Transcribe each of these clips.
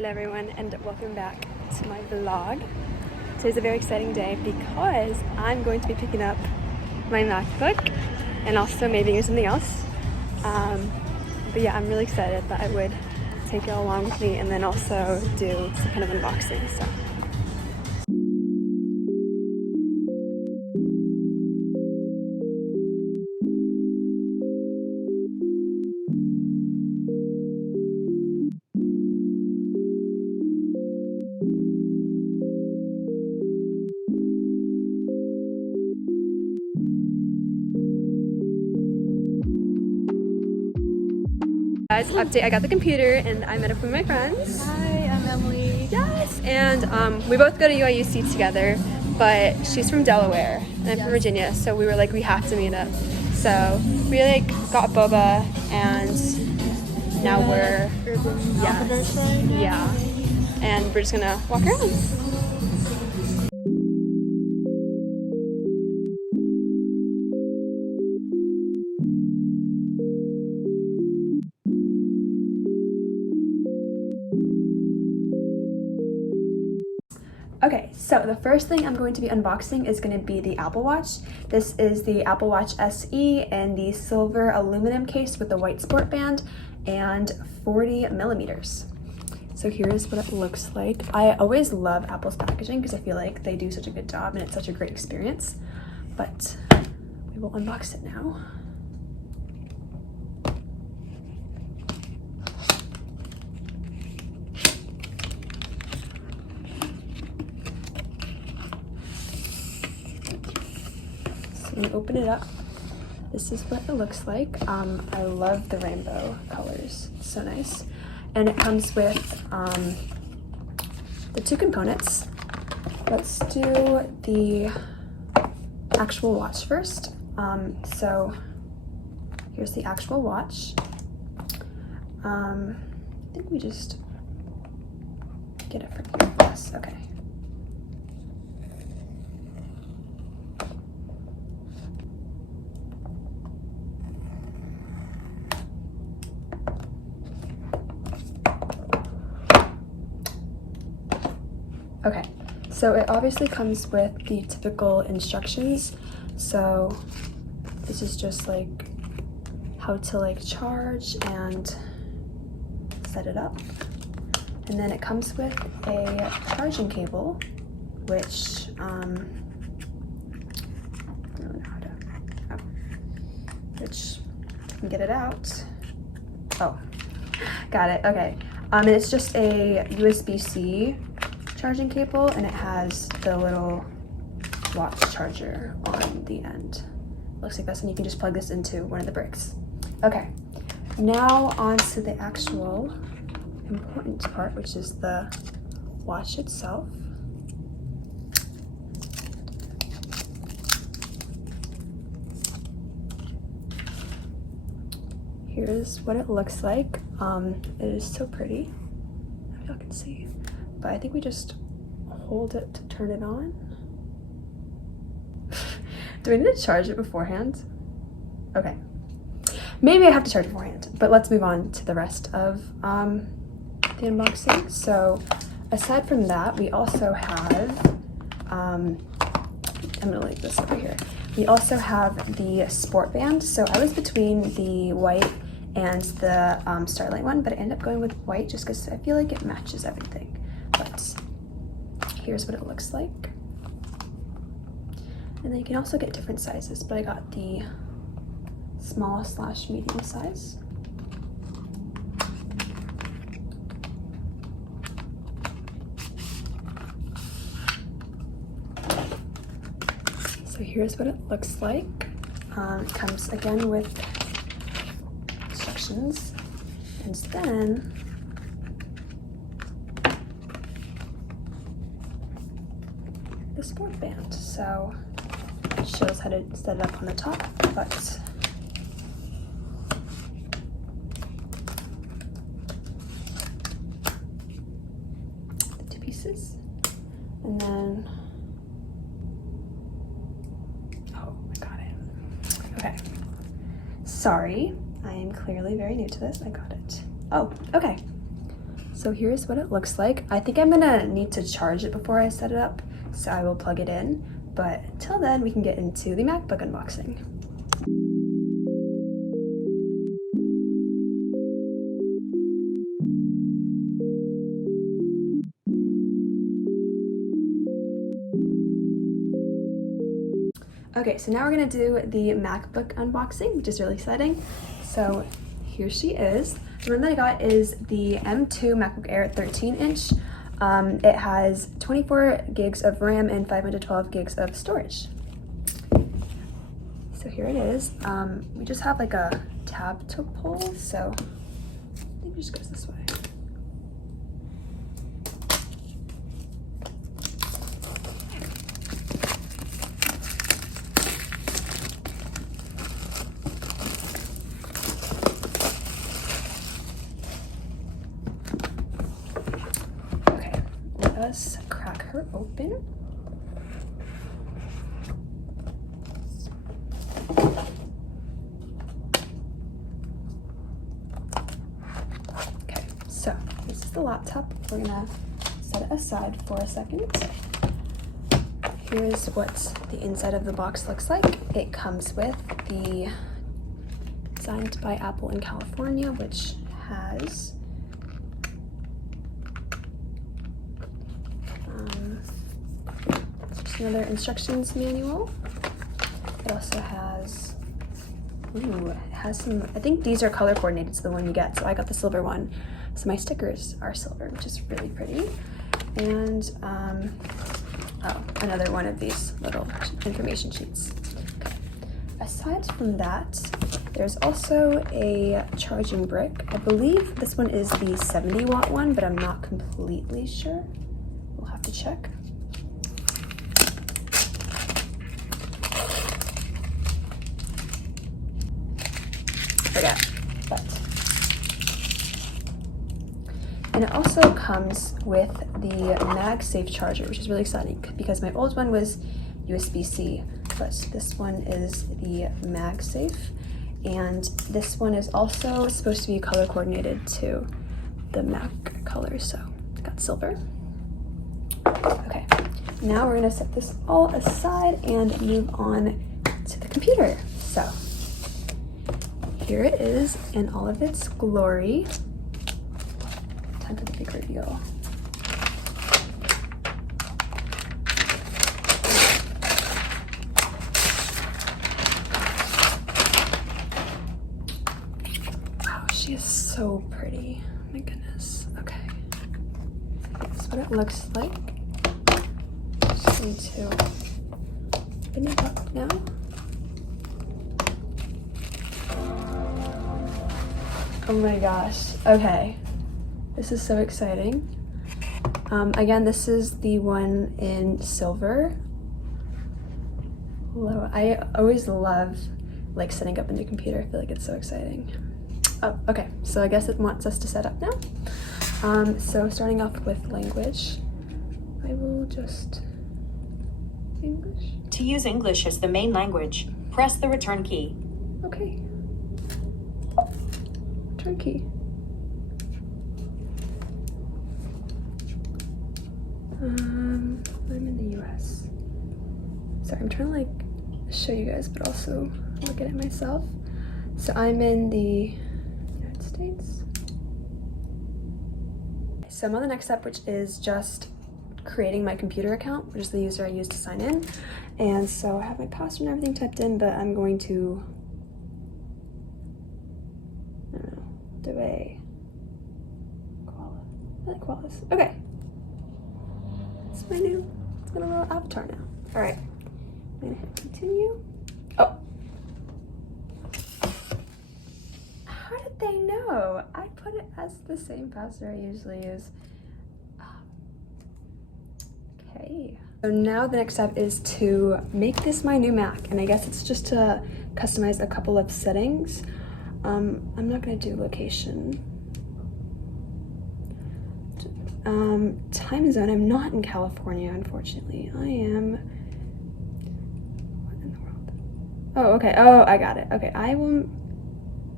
Hello everyone and welcome back to my vlog. Today's a very exciting day because I'm going to be picking up my MacBook and also maybe doing something else. But yeah, I'm really excited that I would take it along with me and then also do some kind of unboxing. So. Guys, update, I got the computer and I met up with my friends. Hi, I'm Emily. Yes, and we both go to UIUC together, but she's from Delaware and I'm from Virginia, so we were like, we have to meet up. So we got boba and now we're, yeah, and we're just gonna walk around. Okay, so the first thing I'm going to be unboxing is going to be the Apple Watch. This is the Apple Watch SE in the silver aluminum case with the white sport band and 40 millimeters. So here's what it looks like. I always love Apple's packaging because I feel like they do such a good job and it's such a great experience. But we will unbox it now. When you open it up, this is what it looks like. I love the rainbow colors, it's so nice. And it comes with the two components. Let's do the actual watch first. So here's the actual watch. I think we just get it from here. Yes, okay. Okay, so it obviously comes with the typical instructions. So this is just like how to charge and set it up. And then it comes with a charging cable, which I don't know how to, which you can get it out. Oh, got it, okay. And it's just a USB-C charging cable and it has the little watch charger on the end. Looks like this, and you can just plug this into one of the bricks. Okay, now on to the actual important part, which is the watch itself. Here's what it looks like. It is so pretty. I don't know if y'all can see. But I think we just hold it to turn it on. Do we need to charge it beforehand? Okay. Maybe I have to charge it beforehand, but let's move on to the rest of the unboxing. So aside from that, we also have, I'm gonna leave this over here. We also have the sport band. So I was between the white and the Starlight one, but I ended up going with white just because I feel like it matches everything. But here's what it looks like. And then you can also get different sizes, but I got the small/medium size. So here's what it looks like. It comes again with instructions, and then the sport band. So it shows how to set it up on the top, but the two pieces, and then oh, I got it. Okay, sorry, I am clearly very new to this. I got it. Oh, okay. So here's what it looks like. I think I'm gonna need to charge it before I set it up, so I will plug it in. But until then, we can get into the MacBook unboxing. Okay, so now we're gonna do the MacBook unboxing, which is really exciting. So here she is. The one that I got is the M2 MacBook Air 13-inch. It has 24 gigs of RAM and 512 gigs of storage. So here it is. We just have like a tab to pull, so I think it just goes this way. Us crack her open. Okay, so this is the laptop. We're gonna set it aside for a second. Here's what the inside of the box looks like. It comes with the designed by Apple in California, which has another instructions manual. It also has, it has some, I think these are color coordinated to the one you get. So I got the silver one. So my stickers are silver, which is really pretty. And, oh, another one of these little information sheets. Okay. Aside from that, there's also a charging brick. I believe this one is the 70-watt one, but I'm not completely sure. We'll have to check. But and it also comes with the MagSafe charger, which is really exciting because my old one was USB-C, but this one is the MagSafe, and this one is also supposed to be color coordinated to the Mac colors, so I got silver. Okay, now we're gonna set this all aside and move on to the computer. So here it is in all of its glory. Time for the big reveal. Wow, she is so pretty. Oh my goodness. Okay. That's what it looks like. Just need to open it up now. Oh my gosh, okay. This is so exciting. Again, this is the one in silver. Hello, I always love like setting up a new computer. I feel like it's so exciting. Oh, okay, so I guess it wants us to set up now. So starting off with language, I will just, English. To use English as the main language, press the return key. Okay. Turkey. I'm in the US. Sorry, I'm trying to like show you guys, but also look at it myself. So I'm in the United States. So I'm on the next step, which is just creating my computer account, which is the user I use to sign in. And so I have my password and everything typed in, but I'm going to do a koalas. Okay. It's my new little avatar now. All right. I'm gonna hit continue. Oh. How did they know? I put it as the same password I usually use. Okay. So now the next step is to make this my new Mac, and I guess it's just to customize a couple of settings. I'm not gonna do location. Time zone, I'm not in California, unfortunately. I am, what in the world? Oh, okay, oh, I got it. Okay, I'm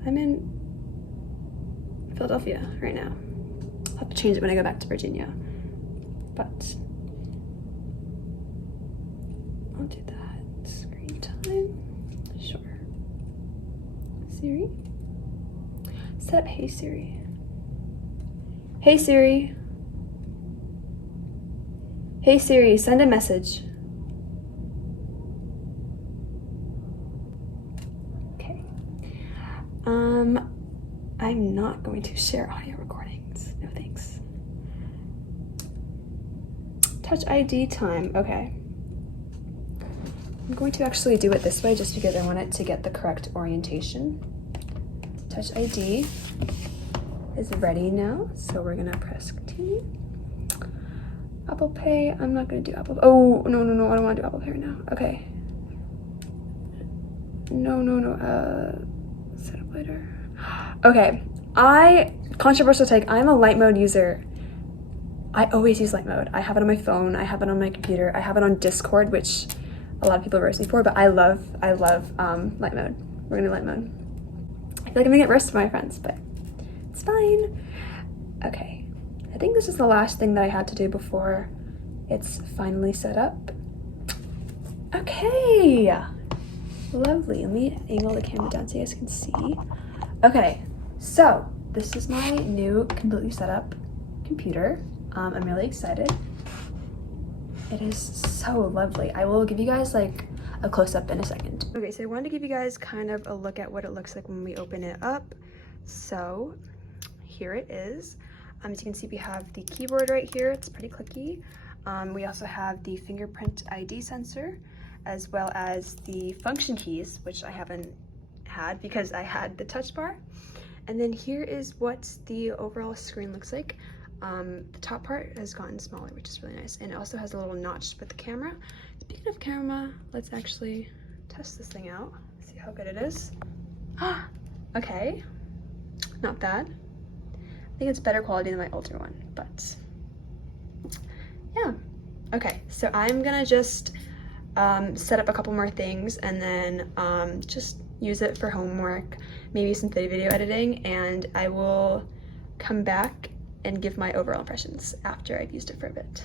in Philadelphia right now. have to change it when I go back to Virginia. But I'll do that. Screen time. Sure. Siri? Set up Hey Siri. Hey Siri. Hey Siri, send a message. Okay. I'm not going to share audio recordings. No thanks. Touch ID time. Okay. I'm going to actually do it this way just because I want it to get the correct orientation. Touch ID is ready now, so we're gonna press continue. Apple Pay, I'm not gonna do Apple Pay. Oh, no, I don't wanna do Apple Pay right now. Okay. No, set up later. Okay, controversial take, I'm a light mode user. I always use light mode. I have it on my phone, I have it on my computer, I have it on Discord, which a lot of people roast me for, but I love light mode. We're gonna do light mode. I feel like I'm gonna get roasted by my friends, but it's fine. Okay, I think this is the last thing that I had to do before it's finally set up. Okay, lovely. Let me angle the camera down so you guys can see. Okay, so this is my new completely set up computer. I'm really excited. It is so lovely. I will give you guys like a close-up in a second. Okay, so I wanted to give you guys kind of a look at what it looks like when we open it up. So here it is. As you can see, we have the keyboard right here. It's pretty clicky. We also have the fingerprint ID sensor, as well as the function keys, which I haven't had because I had the touch bar. And then here is what the overall screen looks like. The top part has gotten smaller, which is really nice. And it also has a little notch with the camera. Speaking of camera, let's actually test this thing out. See how good it is. Okay, not bad. I think it's better quality than my older one, but yeah. Okay, so I'm gonna just set up a couple more things and then just use it for homework, maybe some video editing, and I will come back and give my overall impressions after I've used it for a bit.